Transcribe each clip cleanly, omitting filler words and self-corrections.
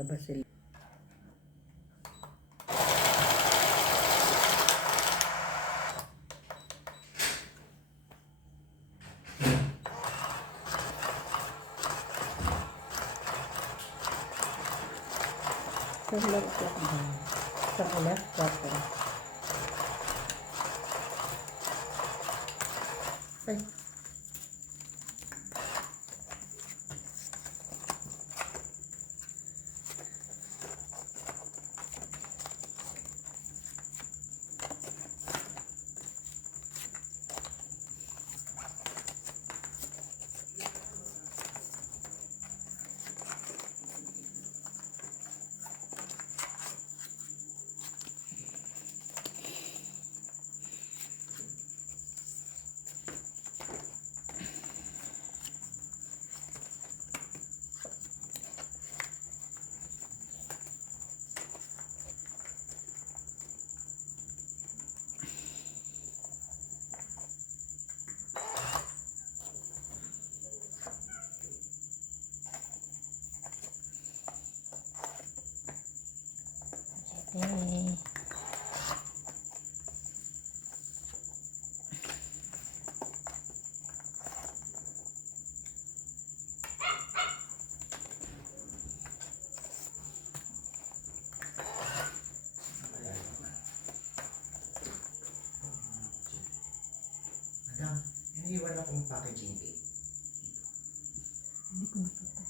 babasil. Sa alas 4. Ay. Okay. Madam, iniiwan akong packaging tape. Hindi ko nakita.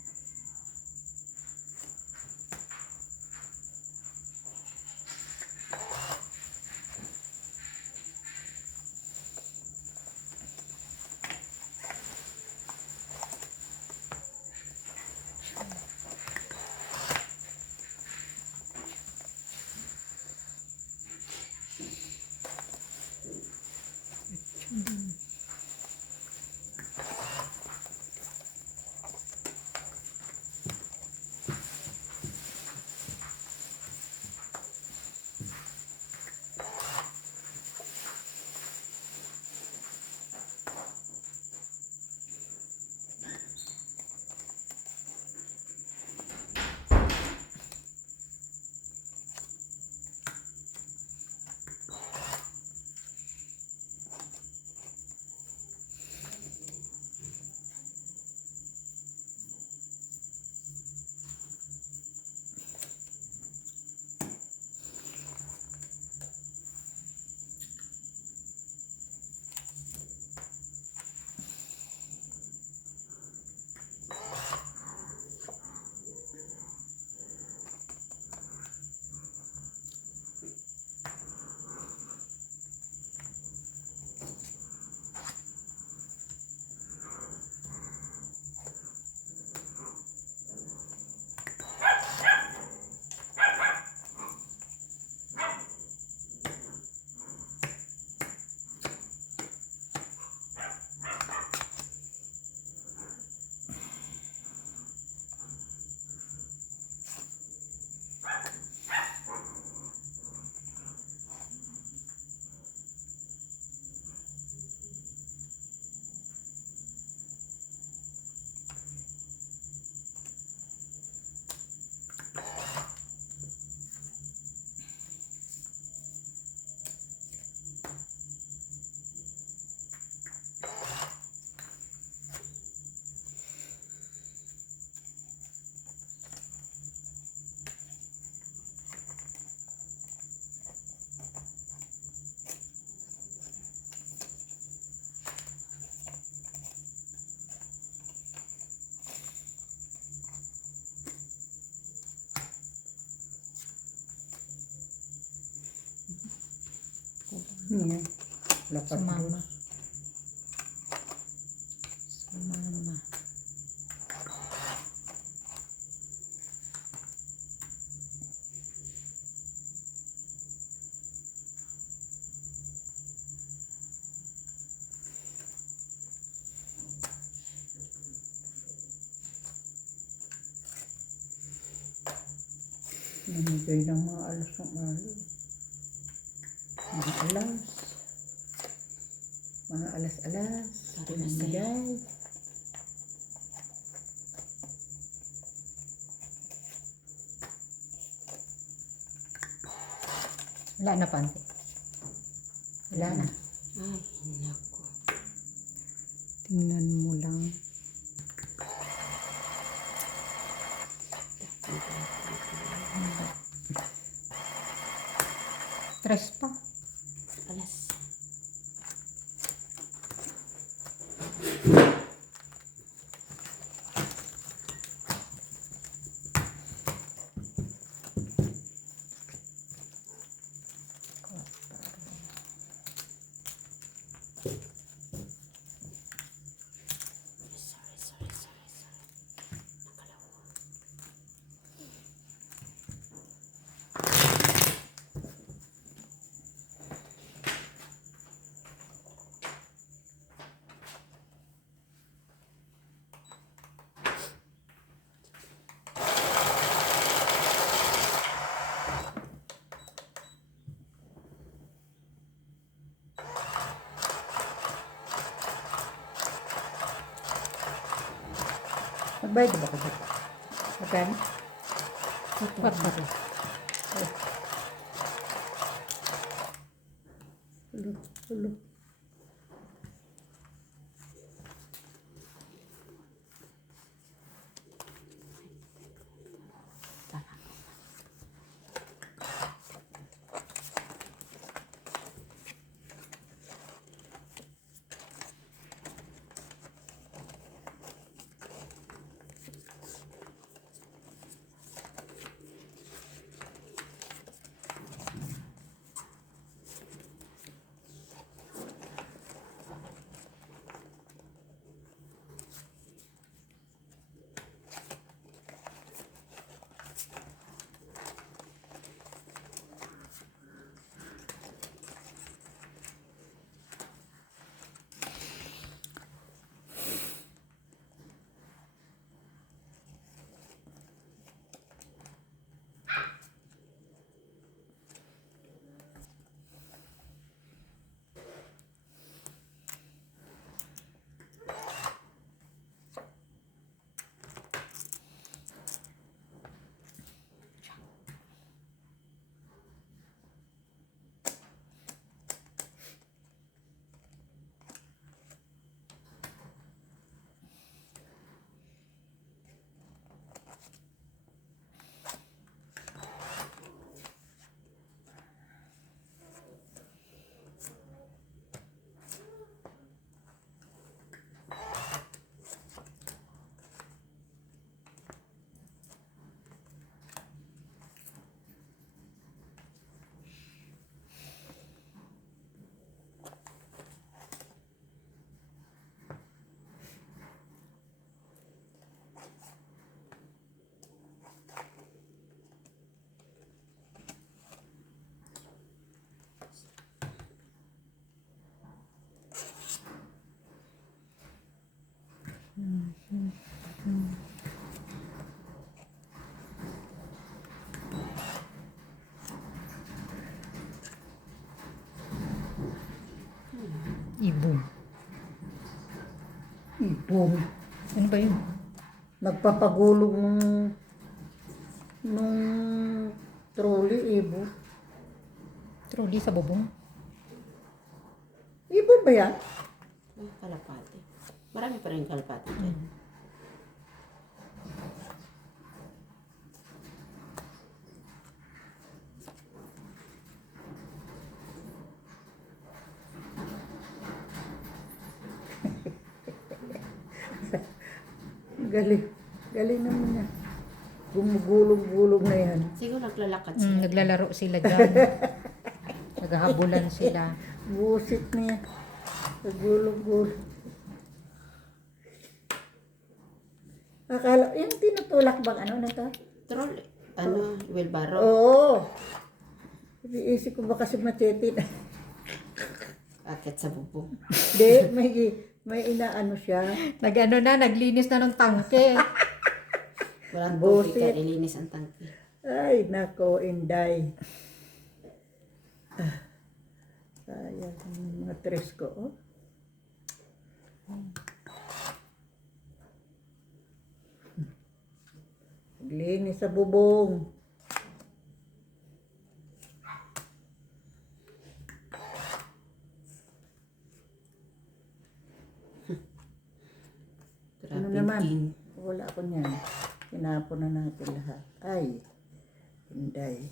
Yan. Lapat Sumama. doon. Sumama. Namigay ng mga alas ng araw. Mga alas. Mga alas-alas. Para Pinamigay. Wala na, Pante. Wala na. Ay, naku. Tingnan mo lang. Tres pa. Alas. Sorry. Nakalawa. Magbayad ba kasi? Magkano? What pa rin? Hulo. Ibon. Ibon. Ano ba yun? Nagpapagulong nung trolley, ibon. Trolley sa bubong. Ibon ba yan? Ay, kalapati. Marami pa rin kalapati dyan. Galing. Galing naman yan. Gumugulong-gulong na yan. Siguro naglalakad sila. Naglalaro sila dyan. Naghahabulan sila. Busit na yan. Gulong-gulong. Akala, yung tinutulak bang ano na to? Troll, wheelbarrow. Oo. Iisip ko ba kasi machete na. Akit sa bubong. Hindi, may inaano siya. Naglinis na ng tangke. Walang tubig Busit. ka, ilinis ang tangke. Ay, nako, Inday. Sayang yung mga tres ko, oh. Linis sa bubong. naman. King. Wala ko niyan. Tinapon na natin lahat. Ay, hinday.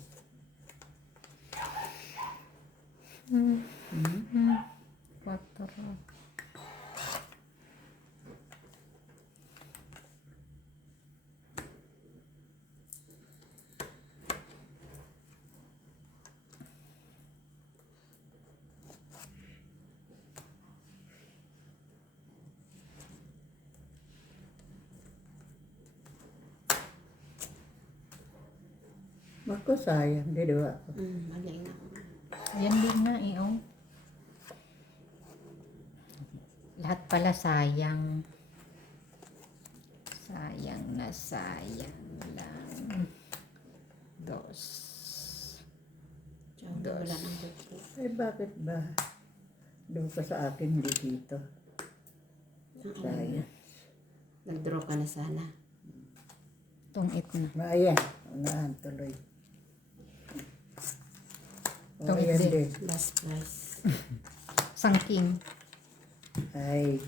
Patara. Ako sayang. Di ba ako? Mali na. Yan din nga eh, oh. Lahat pala sayang. Sayang na sayang lang. Dos. Tsaka wala nang dito. Eh, bakit ba? Doon ka sa akin, hindi dito. Sayang. Nag-draw ka na sana. Tungit na. Ayan. Unahan tuloy. Itong Ayan hindi. din. Last prize. Sangking. Ay.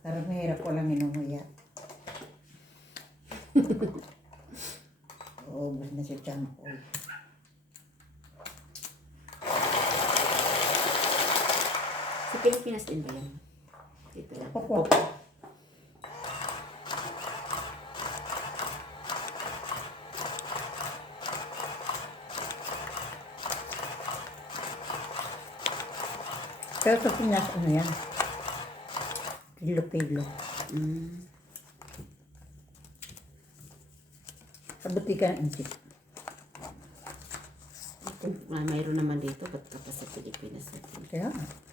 Parang mahirap ko lang inumuya. Ubus na si Champoy. Sa Pilipinas din ba yan? Dito lang. Opo. Pero sa Pinas, ano yan? Kilo-kilo. Sa butika ng insik. Mayroon naman dito. Ba't ka pa sa Pilipinas natin? Kaya nga.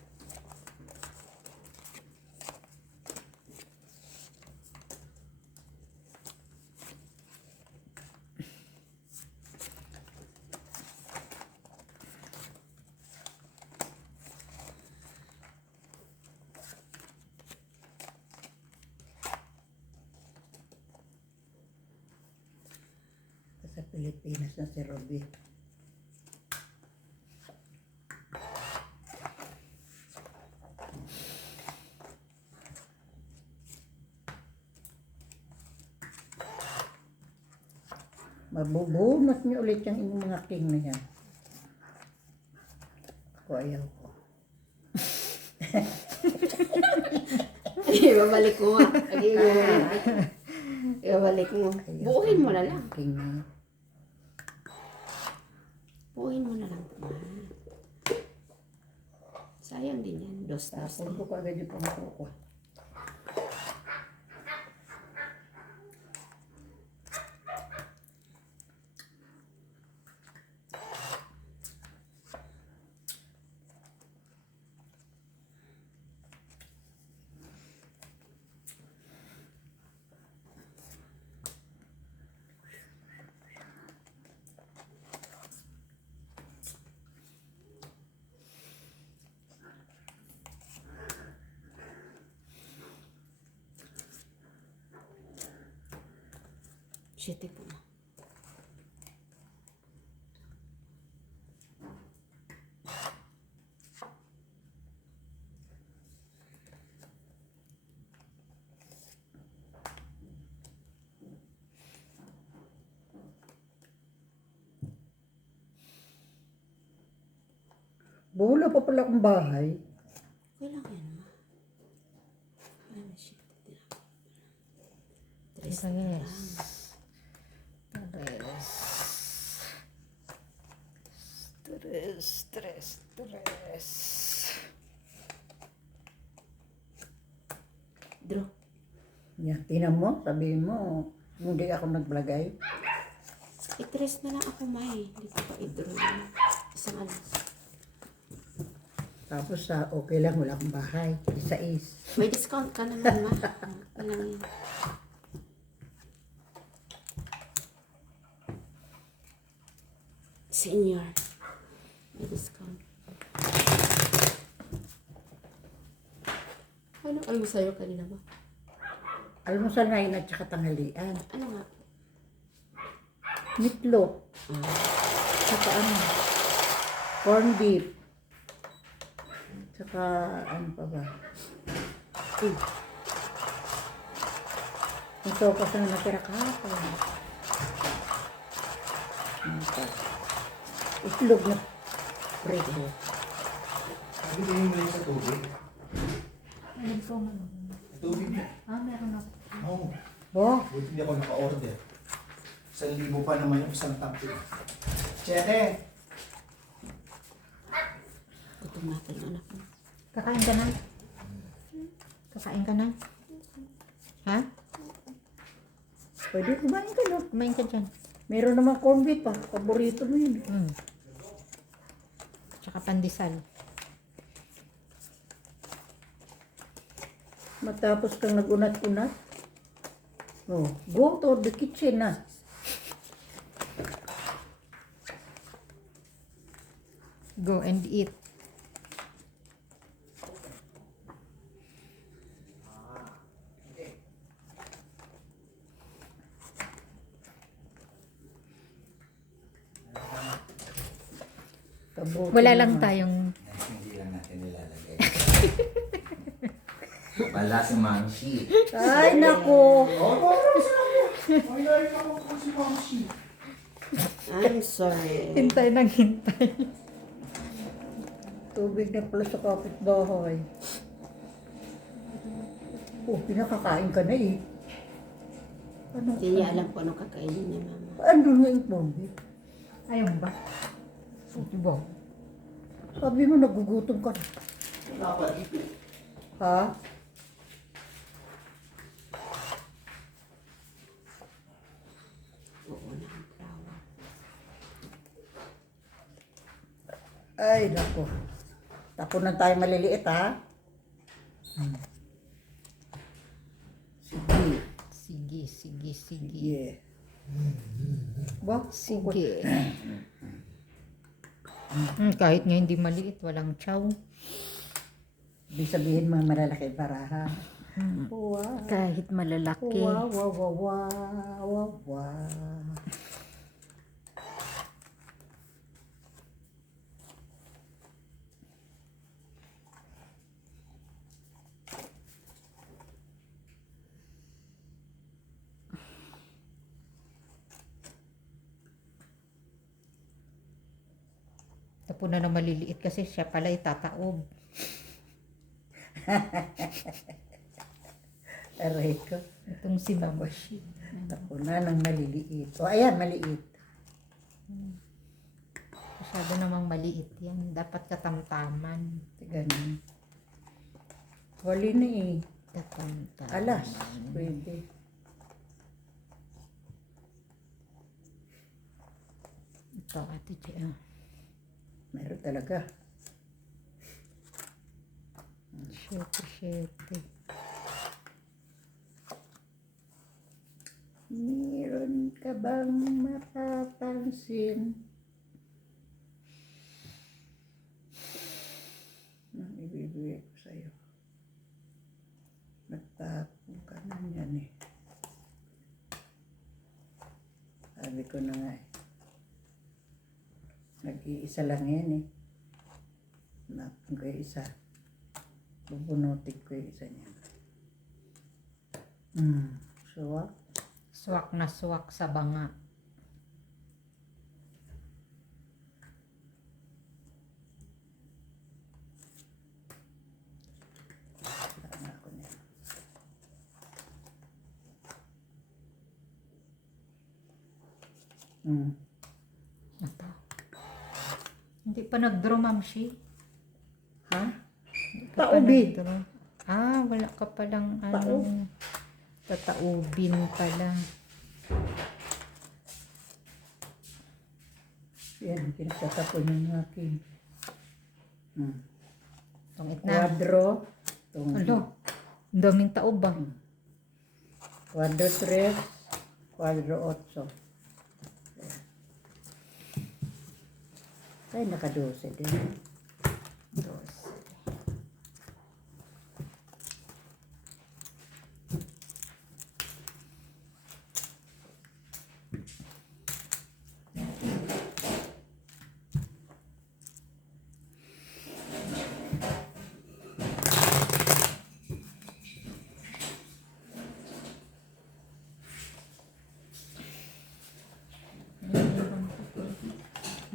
Sa Pilipinas na si Robby. Mabubunot niyo ulit yung inyong mga king na yan. Ako ayaw ko. Ibabalik mo nga. Ibabalik mo. Buuhin mo na lang. King na yan. Buuhin mo na lang. Sayang din yan. Dos. Tapos ko agad yung pangako ko. Siyete po. Wala pa pala akong bahay. Kailangan yan ma. Ano siya? Tres. Tres. Draw. Yan, tinan mo, sabihin mo, hindi ako naglagay. I-tres na lang ako may. Hindi ko pa i-draw yun. Isang alas. Tapos sa okay lang, wala akong bahay. Isa is. May discount ka naman ma. Walang yan. Senior. May discount. Ano ayaw sa'yo kanina ba? Almusal ngayon at saka tanghalian. Ano nga? Meatloaf. Saka ano? Corned beef. Saka ano pa ba? Yung sopas na natira kahapon. Ano pa? Itlog na preto. Sabi din mo yun sa tubig. Ayun po. Tubig na. Meron ako. Oo. Oh, Buti hindi ako naka-order. 1,000 pa naman yung isang tap. Chete! Gutom natin, anak mo. Kakain ka na? Kakain ka na? Ha? pwede kumain ka no? Kumain ka dyan. Meron naman corned beef pa. Paborito mo yun. Tsaka pandesal. Matapos kang nagunat-unat. Oh, go to the kitchen na. Go and eat. Kabuti Wala lang naman. tayong... Hindi lang natin nilalagay. Wala si Mamshi. Ay, naku. Oh, parang sabi. Ay, ay, ako po si Mamshi. I'm sorry. Hintay ng hintay. Tubig na pala sa kapitbahay. Oh, pinakakain ka na eh. Ano? Hindi niya alam kung anong kakainin niya, mama. Ano nga yung corned beef? Ayaw mo ba? Diba? Sabi mo, nagugutom ka na. Wala pa dito. Ha? Oo na ang flower. Ay, naku. Tapunan tayo maliliit, ha? Sige. Sige, sige, sige. Yeah. Ba? Sige. Kahit nga hindi maliit, walang chow. Ibig sabihin mga malalaki baraha. Wow. Kahit malalaki. Wow, wow, wow, wow, wow, wow. Tapunan na maliliit kasi siya pala itataob. Aray ko. Itong si Mamashi. Tapunan ng maliliit. O, ayan, maliit. Masyado namang maliit yan. Dapat katamtaman. Ganun. Huli na eh. Katamtaman. Alas. Pwede. Ito, Ate Gia. Meron talaga. Shete. Meron ka bang mapapansin? Nang ibibigay ko sa'yo. Nagtapong ka na yan eh. Sabi ko na nga eh. Nag-iisa lang yan eh. Napong ko yung isa. Bubunutin ko yung isa niya. Suwak. Swak na swak sa banga. Wala na ako niya. Ito. Hindi pa nag-draw, Mamshi. Ha? Hindi ka pa Taubi. nag-draw. Wala ka palang Tao. tataubin pala. Yan, pinagtatapon yung aking Itong itna. quadro. Alo, ang daming taob ba? Quadro 3, quadro 8. Ay, naka-12 din. Dos.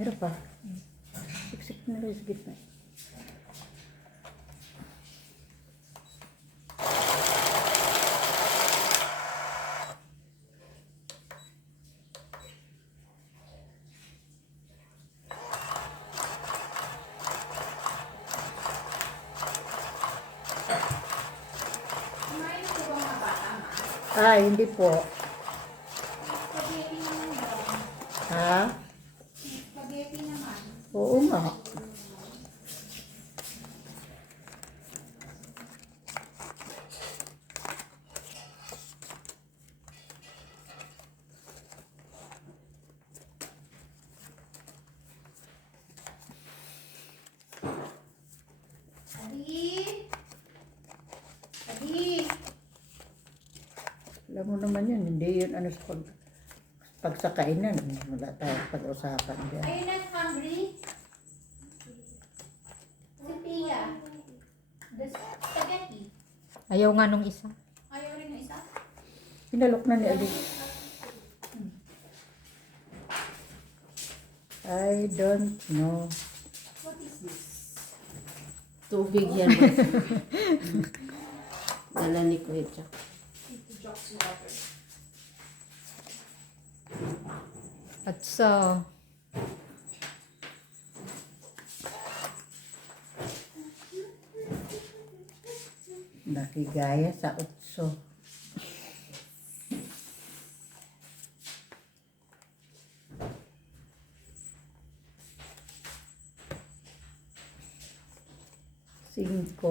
Meron pa. Siksik na rin sa gitna. Kumain na po ba mga bata, ma? Ay, hindi po. Spaghetti naman daw. Ha? Spaghetti naman. Oo nga. Adi! Adi! Alam mo naman yun, hindi yun ano sa pagsakainan. Wala tayong pag-usapan dyan. Are you not hungry? Si Pia. The spaghetti. Ayaw nga nung isa. Ayaw rin ng isa? Pinalok na ni Alice. I don't know. What is this? Tubig yan. Dala ni Kuya Jack. Ito Jock's water. At so, Nakigaya sa utso. Cinco.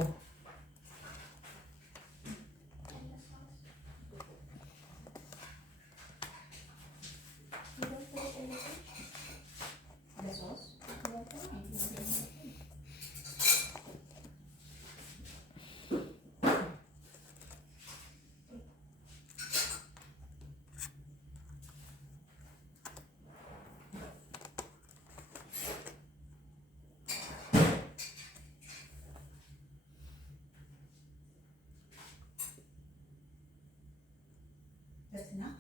The sauce? That's enough.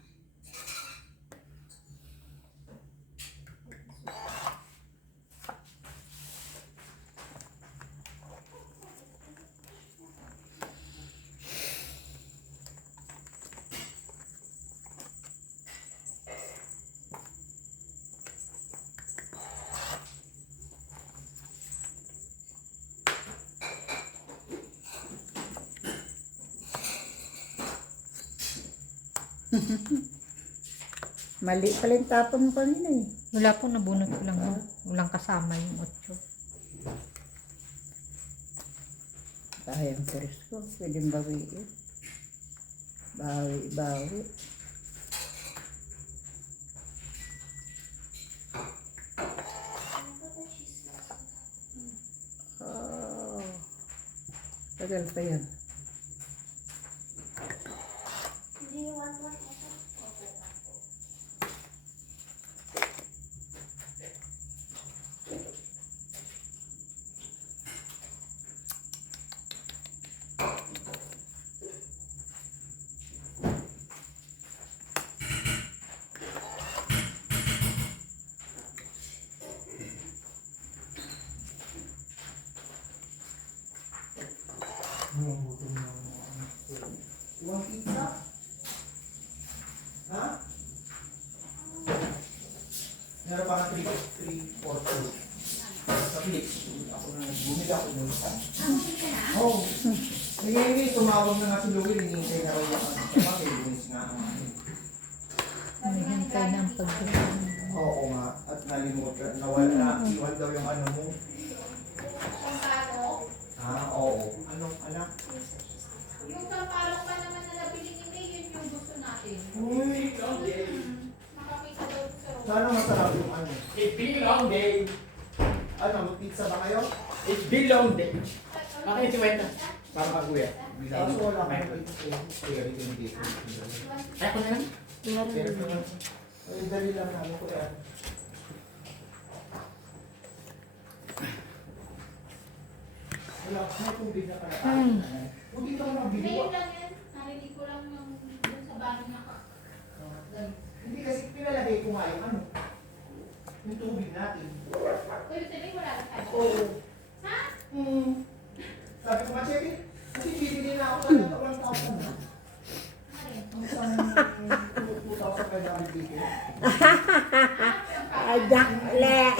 Mali pala yung tapon mo kanina eh. wala po, nabunot ko lang. Walang kasama yung 8. Sayang peres ko. Pwedeng bawiin. Bawi. Oh. Tagal pa yan. Do you want one? Iwang pizza? Ha? Meron pa nga 3, 4, 2. Sabi, ako na bumili ako nun. Oo. Ngayon, tumawag na nga si Louie, hinihintay na raw yung ano. Diba, kay Luis nga ang ano. Hinihintay na ang pagdating. Oo nga, at nalimutan. Nawala na, iwan daw yung ano mo. Sampalok? Oo. Anong anak? Yung sampalok pa naman na nabili ni May, yun yung gusto natin. Uy, okay. Makakita daw sa Sana masarap yung ano. It's been a long day. Ano, mag-pizza ba kayo? It's been a long day. Bakit si Weta? Para ka kuya. Kaso wala kang pizza. Kaya dito yung dito. Ay, ako na lang. Pero ay, dali lang ano ko yan. Wala, may tubig na pala. Kung dito ka magbili. Ngayon lang yan, narinig ko lang yung dun sa bahay na ka. Hindi kasi pinalagay ko nga yung ano. Yung tubig natin. Uy, sabi wala ka. Oo. Ha? Sabi ko, Machete, kasi bibili na ako ng 1,000 na. Ang isang 2,500 bigay. Ay, dakle.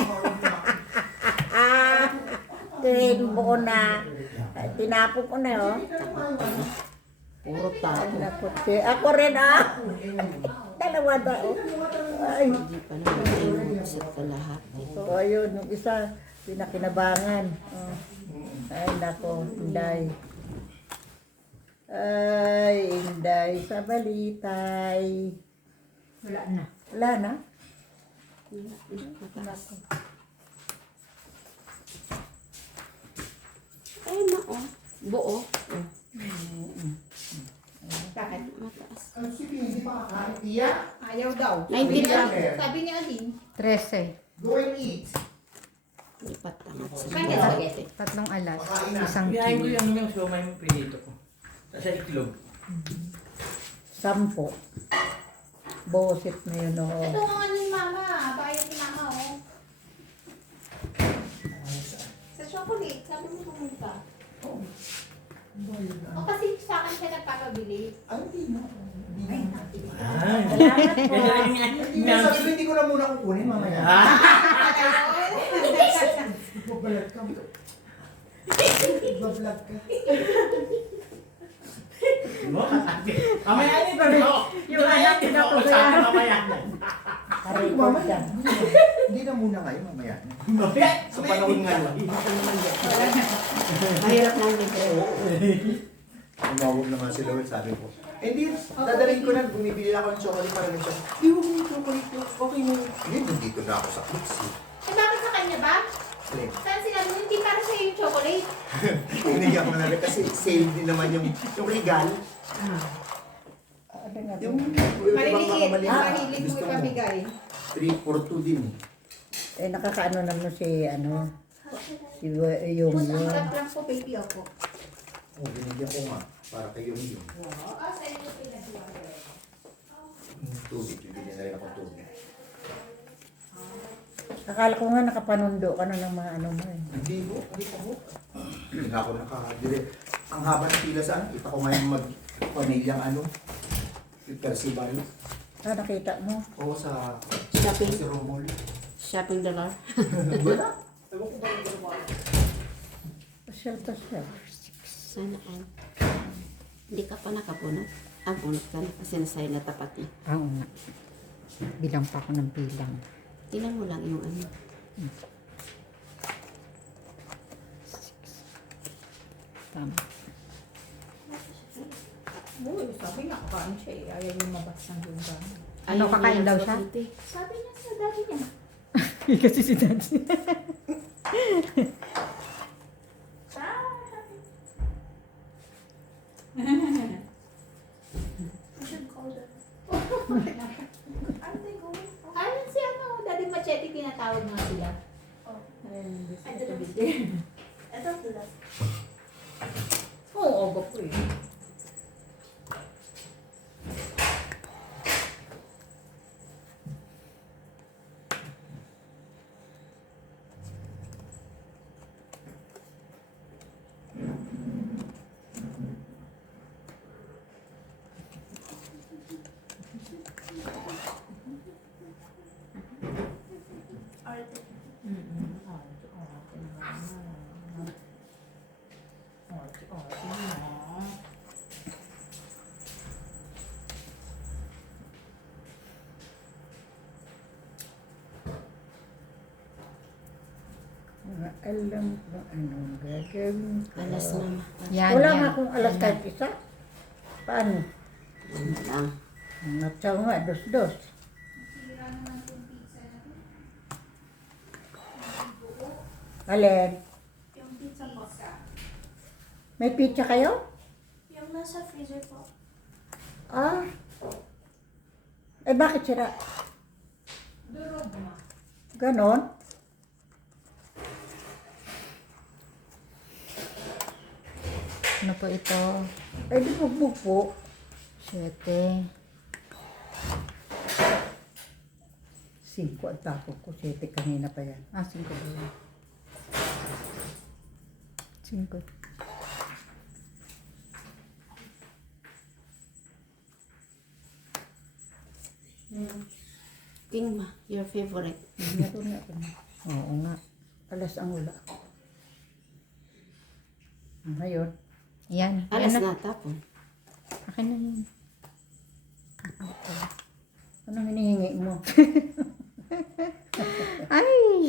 Rainbow na. Tinapon ko na, oh. Puro tapo. Ako rin, ah. Dalawa daw. Ay. Hindi pa naman tayo mag-set ka lahat. O, ayun. Yung isa, pinakinabangan. Oh. Ay, nako. Inday. Ay, Inday. Sa balitay. Wala na. Wala na? Mataas. Ay, na, oh. Buo. Oh. Bakit? Mataas. Ano si hindi pa kakain? Iya? Ayaw daw. 19 lang. Sabi ni Aline. 13. Go and eat. Hindi pa tangat sa Kanya spaghetti. Tatlong alas. Pakain na. Isang Kinain ko kilo. yung siomay mo pinito ko. Sa itlog. 10. Bosit na yun, oh. Ito nga ni Mama. Bayan ni Mama, oh. Sa chocolate. Sabi mo pumunta. O kasi sa akin siya nagpapabili. Ano din mo? Hindi mo. Hindi Sabi ko, hindi ko na muna kukunin mamaya. Ibablog ka. Ibablog ka. Mamaya ni pero yung anak ko sa mamaya. Record ka. Hindi na muna kayo mamaya. Sa Sa panahon ngayon. Mahirap na libre. Umawag naman si Lord, sabi ko. Hindi, dadalhin ko na, bumibili ako ng chocolate para ng chocolate. Hindi, huwag mo yung chocolate ko. Okay na. Hindi, nandito na ako sa Clix. Eh bakit sa kanya ba? Alin? Saan sinabi mo? Hindi para sa'yo yung chocolate. Pinigyan ko na rin kasi sale din naman yung regal. Ano nga Yung Maliliit. Mahilig mo gusto mo. ipamigay. 3 for 2 din eh. Eh, nakakaano naman si, yung Ang harap lang po, baby ako. Oh, binigyan ko nga. Para kayo yung Sa'yo yung pinagawa. tubig. Bibili na rin ako tubig. Akala ko nga nakapanundo ka na ng mga ano mo eh. Hindi ko po. Hindi na ako nakadire. Ang haba ng pila saan? Kita ko ngayon mag-pamilyang yung Percival. Ah, nakita mo? Oo, sa Shopping. si Romol. Shopping dollar. Wala. Ewan ko ba yung ginawa? Pasyal. Sana all. Hindi ka pa nakapunot. Punot ka na kasi nasa'yo na tapat eh. Oo nga. Bilang pa ako ng bilang. Tingnan mo lang yung ano. Tama. Uy, sabi nga, kakain siya eh. Ayaw yung mabas ng lugar. Ano, kakain daw siya? Sabi niya sa daddy niya. Kasi si Daddy. Ayun si Daddy Machete, tinatawag nga sila. Oo, ogo po eh. Alam ko anong gagawin ko. Alas na. Wala nga akong alas kahit isa. Paano? Ano lang. Natsaw nga, dos. Alin? Yung pizza po. May pizza kayo? Yung nasa freezer po. Ah. Eh bakit sira? Ganon? Ano po ito? Eh di bugbog po. 7. 5 ang tapon ko. 7 kanina pa yan. 5 ba yun? 5. King ma, your favorite. Meron na ito. Oo nga. Alas ang wala. Ngayon, Yan. Alas Yan na. na tapon. Akin na yun. anong hinihingi mo? Ay!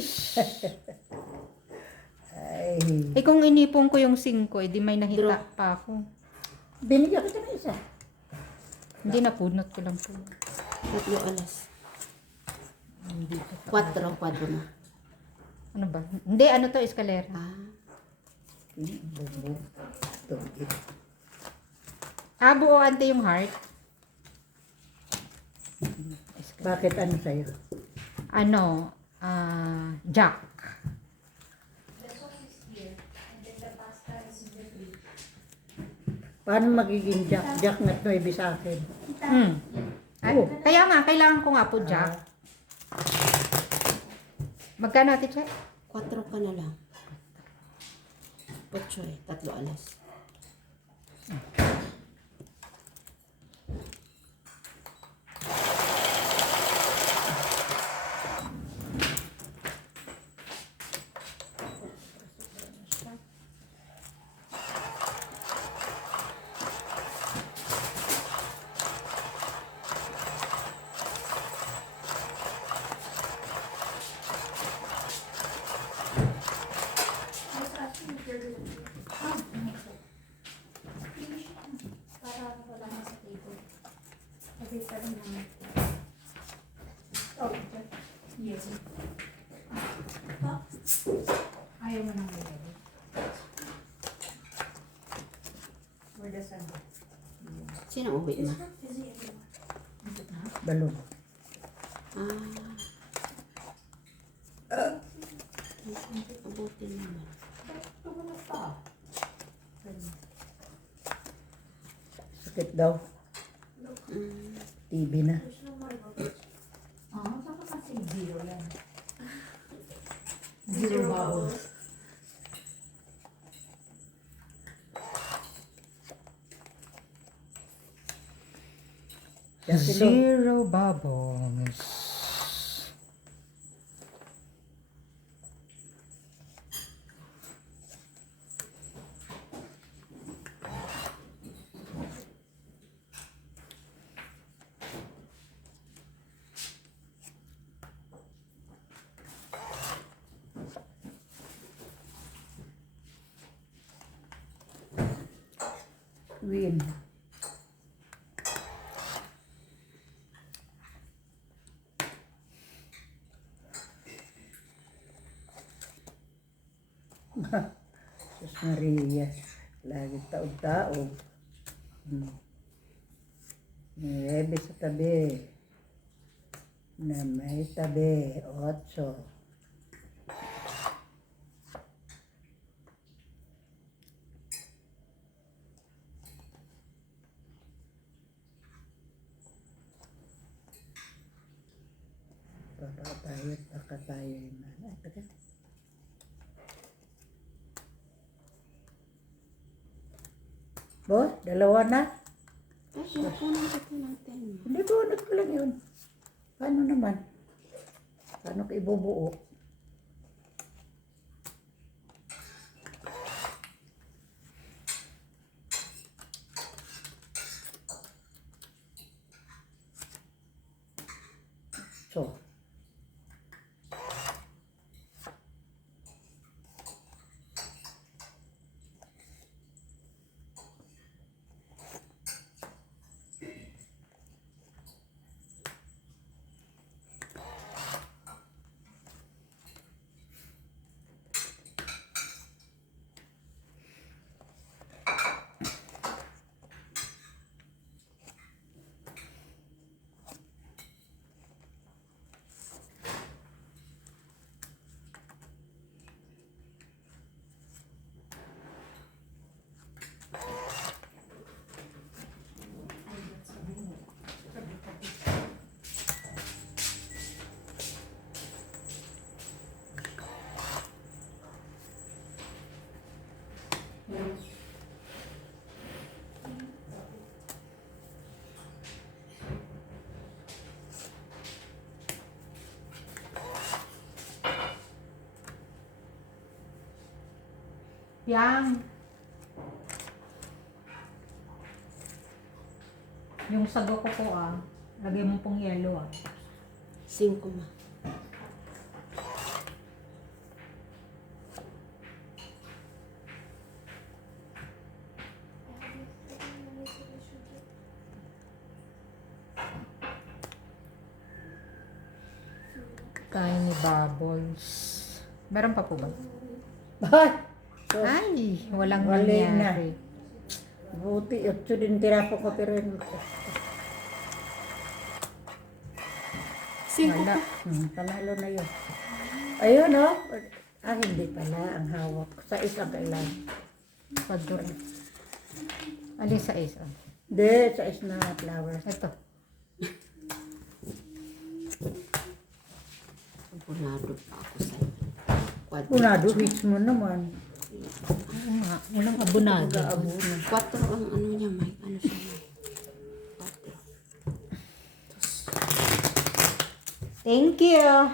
Ay, Eh kung inipon ko yung 5, edi may nahita pa ako. binigyan kita ng isa. Hindi, napunot ko lang po. 3 alas. 4 na. Ano ba? Hindi, ano to, eskalera. Ah, Bubo. Tugit. Buo ante yung heart. Bakit ano sa'yo? Ano, Jack. Paano magiging Jack? Jack na 9 sa akin. Ay, kaya nga, kailangan ko nga po Jack. Magkano, Ate Che? 4 ka na lang. 8 eh, 3 alas. Para wala na sa table. Kasi pa rin naman. Yes. Ayaw mo nang may Where the sun? Sino uwi ma? Balon. Abutin naman. Sakit daw. TV na. Saan ka kasi 0 yan? 0 bubbles. Kasi daw, 0 bubbles. win. Sus Maria. Lagi taog-taog. Nuebe sa tabi. Na may tabi. 8. Baka tayo yung ay, teka. Bo, 2 na? Ay, nakunan ko ng 10. Hindi, bunot ko lang yun. Paano naman? Paano ka ibubuo? So, Yang. Yung sago ko po lagay mo pong yellow 5 ma. Kain ni Bubbles. Meron pa po ba? Ay! Ay, walang Wali na. nangyari. Buti, 8 din tirapo ko pero Wala. panalo na yun. Ayun oh. Hindi pala ang hawak. Sa isang kailan. Pador. Alin sa isa? Hindi, sa is na flowers. Ito. Abunado pa ako sa'yo. Punado, hits mo naman. Oo nga. Walang abunado. Abuna. 4 ang ano niya, may ano siya, may 4. Thank you.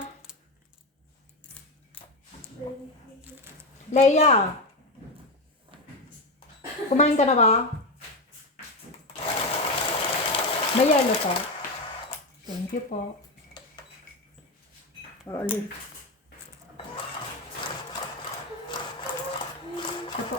Leia. Kumain ka na ba? May yelo pa. Thank you po. Alin. Ito.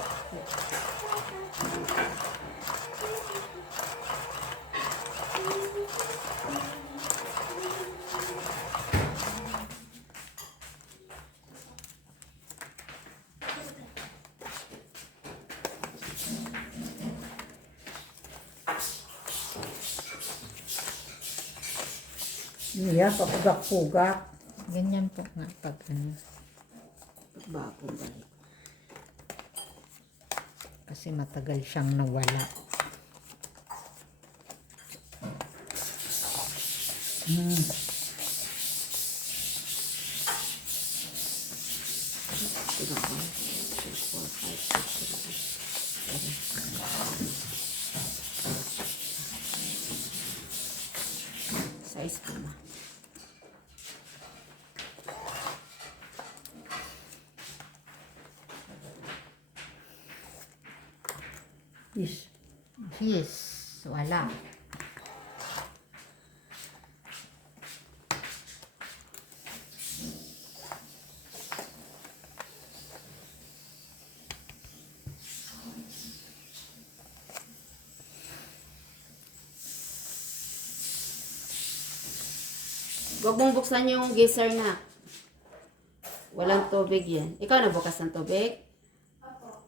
Niya, papagak-pugak. Ganyan po nga pag Bagong balik. kasi matagal siyang nawala. Size ko ma. Yes. Yes, wala. Huwag mong buksan yung geyser na. Walang tubig yan. Ikaw na bukas ng tubig?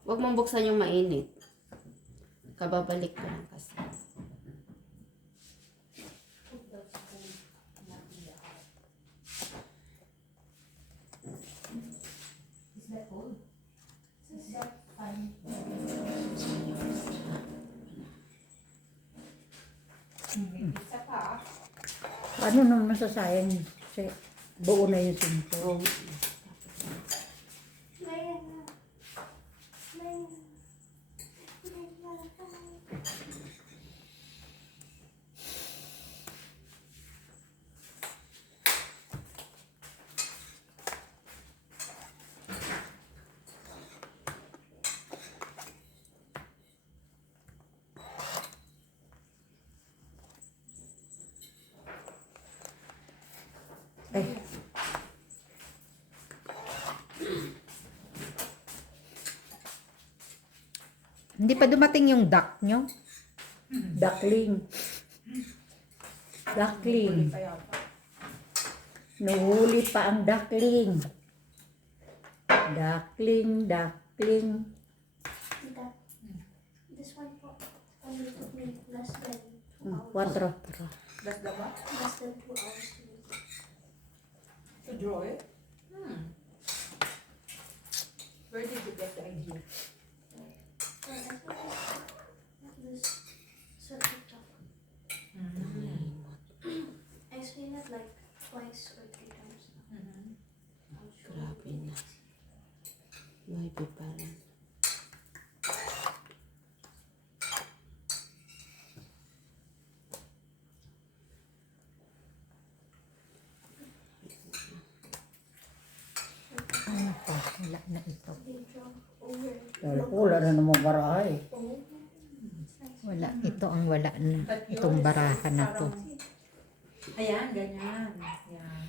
Huwag mong buksan yung mainit. Kababalik ko lang kasi. Ano nang masasayang buo na yung simpo? Oh, Ay, Hindi pa dumating yung duck nyo? duckling. Duckling. Nahuli pa ang duckling. Duckling, duckling. That, this one po, only took me less than 2 hours. 4. Less than 2 hours to make it. To draw it? Where did you get the idea? I think this sa TikTok. I seen it like twice or 3 times now. I'm sure. grabe na. Maybe pa rin. Ano po? Wala. na ito. They draw over. Dahil wala na namang baraha eh. Oh, it's nice. Wala. Ito ang wala na. Itong barahan na to. Ayan, ganyan. Yan.